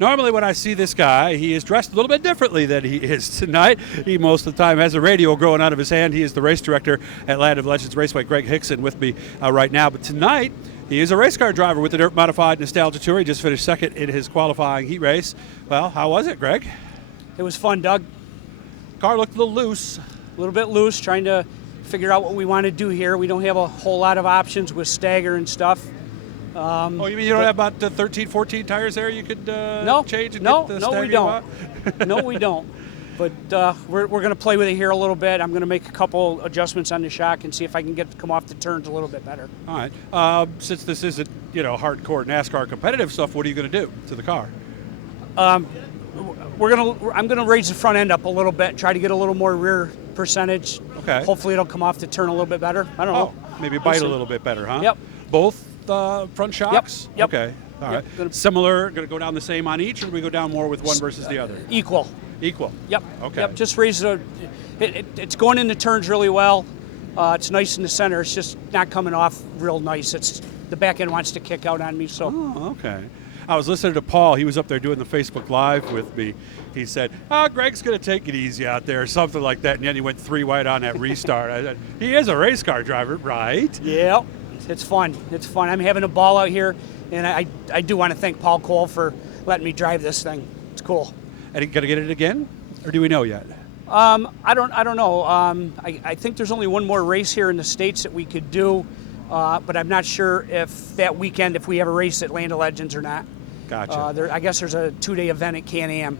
Normally when I see this guy, he is dressed a little bit differently than he is tonight. He most of the time has a radio growing out of his hand. He is the race director at Land of Legends Raceway, Greg Hixson, with me right now. But tonight, he is a race car driver with the Dirt Modified Nostalgia Tour. He just finished second in his qualifying heat race. Well, how was it, Greg? It was fun, Doug. Car looked a little loose. A little bit loose, trying to figure out what we want to do here. We don't have a whole lot of options with stagger and stuff. Oh, you mean you don't have about 13, 14 tires there you could change and no, get the no, stagger we you don't. want? No, we don't. But we're going to play with it here a little bit. I'm going to make a couple adjustments on the shock and see if I can get to come off the turns a little bit better. All right. Since this isn't, hardcore NASCAR competitive stuff, what are you going to do to the car? I'm going to raise the front end up a little bit, try to get a little more rear percentage. Okay. Hopefully it'll come off the turn a little bit better. I don't know. Maybe bite a little bit better, huh? Yep. Both front shocks? Yep. Okay. All right. Similar, going to go down the same on each, or do we go down more with one versus the other? Equal. Equal? Yep. Okay. Yep. Just raise it's going in the turns really well. It's nice in the center. It's just not coming off real nice. It's the back end wants to kick out on me. So. Oh, okay. I was listening to Paul. He was up there doing the Facebook Live with me. He said, Greg's going to take it easy out there, or something like that. And then he went 3 wide on that restart. I said, he is a race car driver, right? Yeah. It's fun. It's fun. I'm having a ball out here, and I do want to thank Paul Cole for letting me drive this thing. It's cool. And you going to get it again, or do we know yet? I don't know. I think there's only one more race here in the States that we could do, but I'm not sure if that weekend, if we have a race at Land of Legends or not. Gotcha. I guess there's a 2-day event at Can-Am.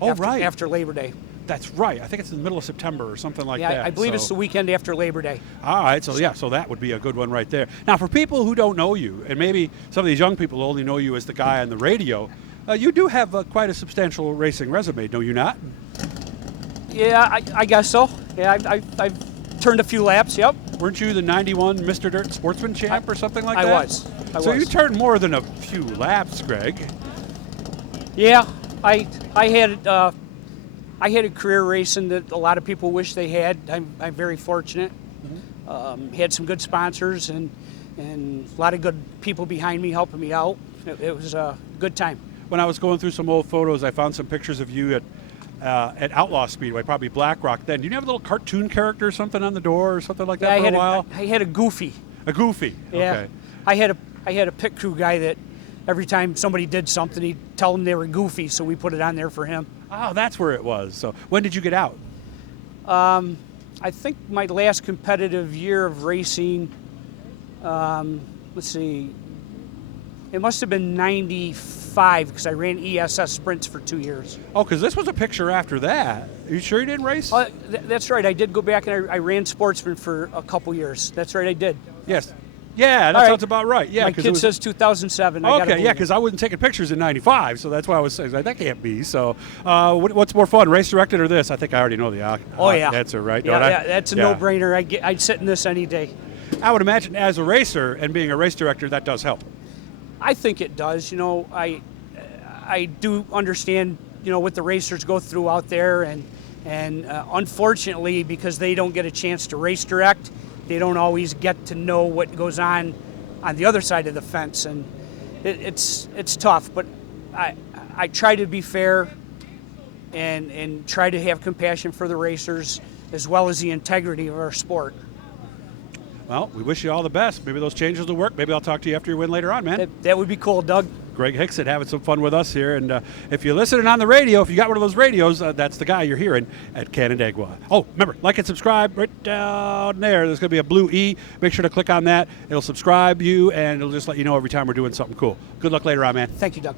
Right. After Labor Day. That's right. I think it's in the middle of September or something like that. Yeah, I believe it's the weekend after Labor Day. All right. So that would be a good one right there. Now, for people who don't know you, and maybe some of these young people only know you as the guy on the radio, you do have quite a substantial racing resume, do you not? Yeah, I guess so. Yeah, I've turned a few laps, yep. Weren't you the 91 Mr. Dirt Sportsman champ or something like that? I was. So you turned more than a few laps, Greg. Yeah, I had a career racing that a lot of people wish they had. I'm very fortunate. Mm-hmm. Had some good sponsors and a lot of good people behind me helping me out. It was a good time. When I was going through some old photos, I found some pictures of you at Outlaw Speedway, probably Black Rock then. Did you have a little cartoon character or something on the door or something like that for a while? I had a Goofy. A Goofy? Yeah. Okay. I had a pit crew guy that every time somebody did something, he'd tell them they were goofy, so we put it on there for him. Oh, that's where it was. So when did you get out? I think my last competitive year of racing, let's see, it must have been 95 because I ran ESS sprints for 2 years. Oh, because this was a picture after that. Are you sure you didn't race? That's right. I did go back and I ran Sportsman for a couple years. That's right, I did. Yes. Yeah, that sounds about right. Yeah, my kid says 2007. Okay, yeah, because I wasn't taking pictures in 95, so that's why I was saying that can't be. So what's more fun, race directed or this? I think I already know the answer, right? Yeah, that's a no-brainer. I'd sit in this any day. I would imagine as a racer and being a race director, that does help. I think it does. I do understand, what the racers go through out there, and unfortunately, because they don't get a chance to race direct, they don't always get to know what goes on the other side of the fence, and it's tough. But I try to be fair and try to have compassion for the racers as well as the integrity of our sport. Well, we wish you all the best. Maybe those changes will work. Maybe I'll talk to you after your win later on, man. That would be cool, Doug. Greg Hixson having some fun with us here. And if you're listening on the radio, if you got one of those radios, that's the guy you're hearing at Canandaigua. Oh, remember, like and subscribe right down there. There's going to be a blue E. Make sure to click on that. It'll subscribe you, and it'll just let you know every time we're doing something cool. Good luck later on, man. Thank you, Doug.